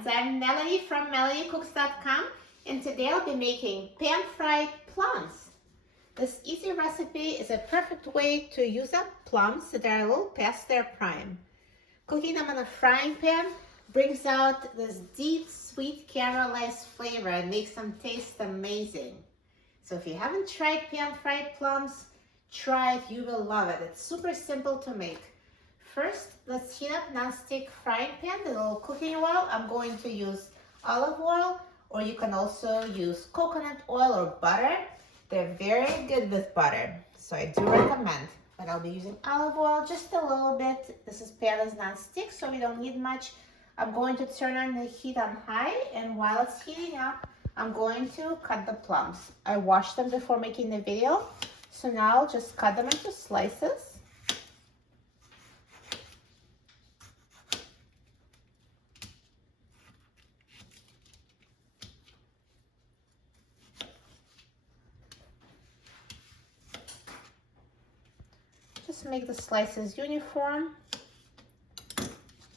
friends, I'm Melanie from melaniecooks.com, and today I'll be making pan-fried plums. This easy recipe is a perfect way to use up plums that are a little past their prime. Cooking them in a frying pan brings out this deep, sweet caramelized flavor and makes them taste amazing. So if you haven't tried pan-fried plums, try it, you will love it. It's super simple to make. First, let's heat up non-stick frying pan with a little cooking oil. I'm going to use olive oil, or you can also use coconut oil or butter. They're very good with butter, so I do recommend. But I'll be using olive oil just a little bit. This pan is non-stick, so we don't need much. I'm going to turn on the heat on high, and while it's heating up, I'm going to cut the plums. I washed them before making the video, so now I'll just cut them into slices. Just make the slices uniform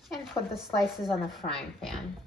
and put the slices on a frying pan.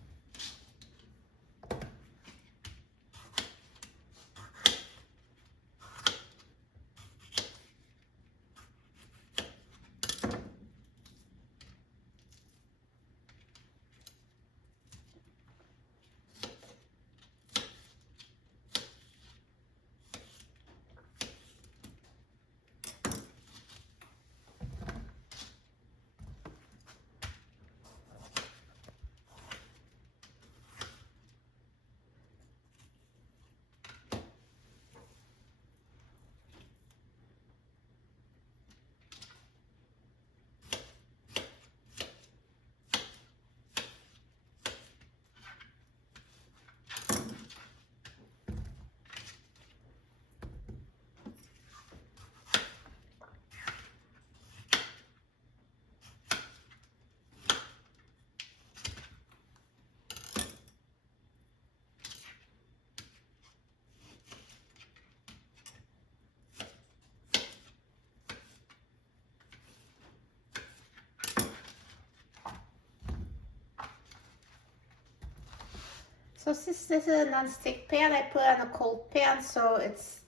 So since this is a non-stick pan, I put it on a cold pan, so it's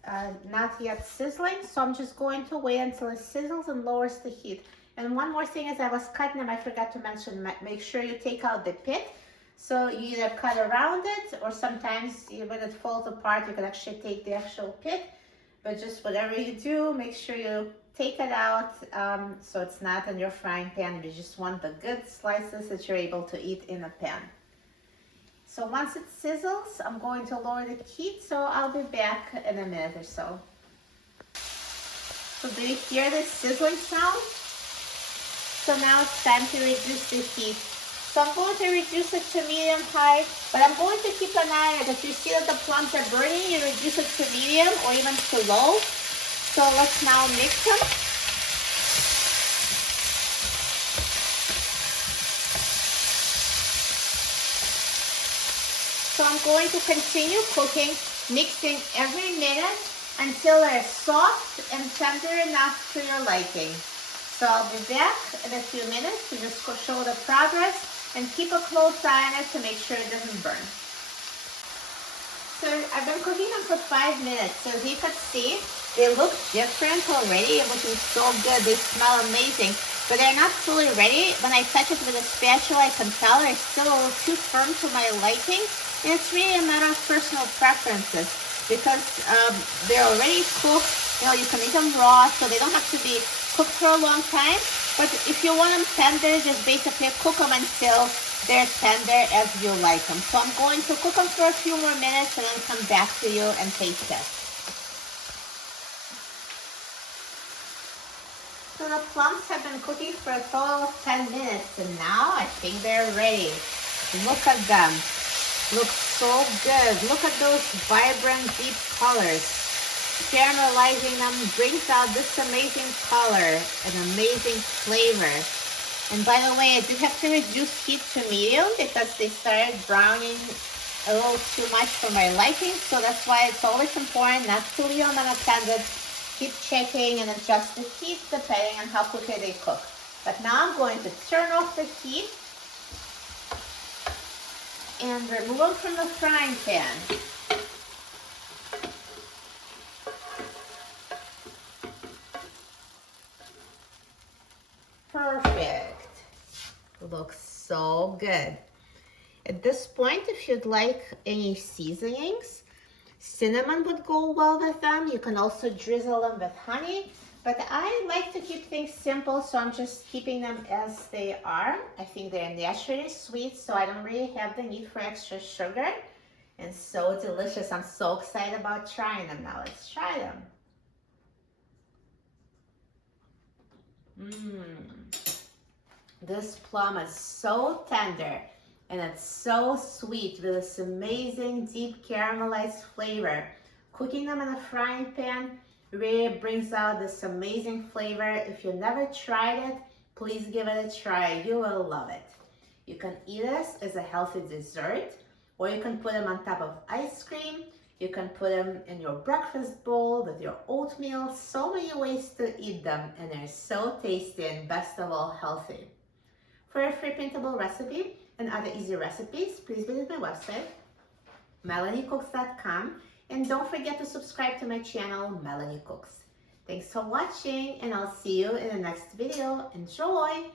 not yet sizzling. So I'm just going to wait until it sizzles and lowers the heat. And one more thing, as I was cutting them, I forgot to mention, make sure you take out the pit. So you either cut around it, or sometimes when it falls apart, you can actually take the actual pit. But just whatever you do, make sure you take it out so it's not in your frying pan. You just want the good slices that you're able to eat in a pan. So once it sizzles, I'm going to lower the heat, so I'll be back in a minute or so. So do you hear this sizzling sound? So now it's time to reduce the heat. So I'm going to reduce it to medium-high, but I'm going to keep an eye on it. If you see that the plums are burning, you reduce it to medium or even to low. So let's now mix them. So I'm going to continue cooking, mixing every minute until they're soft and tender enough to your liking. So I'll be back in a few minutes to just show the progress and keep a close eye on it to make sure it doesn't burn. So I've been cooking them for 5 minutes. So as you can see, they look different already. They're looking so good. They smell amazing. But they're not fully ready. When I touch it with a spatula, I can tell they're still a little too firm to my liking. And it's really a matter of personal preferences because they're already cooked. You know, you can eat them raw, so they don't have to be cooked for a long time. But if you want them tender, just basically cook them until they're tender as you like them. So I'm going to cook them for a few more minutes and then come back to you and taste test. So the plums have been cooking for a total of 10 minutes, and now I think they're ready. Look at them. Looks so good. Look at those vibrant, deep colors. Caramelizing them brings out this amazing color and amazing flavor. And by the way, I did have to reduce heat to medium because they started browning a little too much for my liking. So that's why it's always important not to leave them unattended. Keep checking and adjust the heat depending on how quickly they cook. But now I'm going to turn off the heat. and remove them from the frying pan. Perfect. Looks so good. At this point, if you'd like any seasonings, cinnamon would go well with them. You can also drizzle them with honey, but I like to keep things simple, so I'm just keeping them as they are. I think they're naturally sweet, so I don't really have the need for extra sugar. And so delicious. I'm so excited about trying them now. Let's try them. This plum is so tender and it's so sweet with this amazing deep caramelized flavor. Cooking them in a frying pan really brings out this amazing flavor. If you never tried it, please give it a try. You will love it. You can eat this as a healthy dessert, or you can put them on top of ice cream. You can put them in your breakfast bowl with your oatmeal. So many ways to eat them, and they're so tasty and best of all healthy. For a free printable recipe and other easy recipes, please visit my website, melaniecooks.com, and don't forget to subscribe to my channel, Melanie Cooks. Thanks for watching, and I'll see you in the next video. Enjoy!